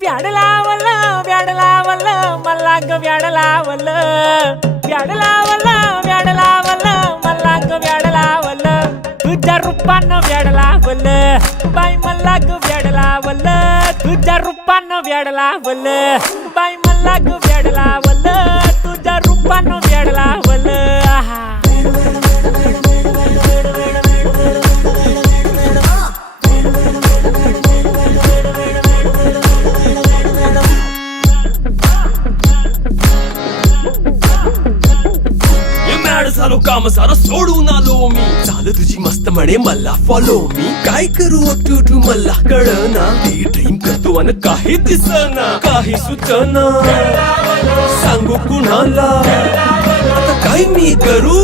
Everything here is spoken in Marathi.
व्याड लावलं मला ग व्याड लावलं मला ग व्याड लावलं तुझ्या रूपानं व्याड लावलं बाई मला ग व्याड लावलं तुझ्या रूपानं व्याड लावलं बाई मला ग व्याड लावलं तुझ्या रूपानं व्याड लावलं आहा झालो काम सारा सोडून आलो मी झालं तुझी मस्त म्हणे मला फॉलो मी काय करू टू मला कळना ते ड्रीम करतो आणि काही दिसना काही सुचना सांगू कुणाला आता काय मी करू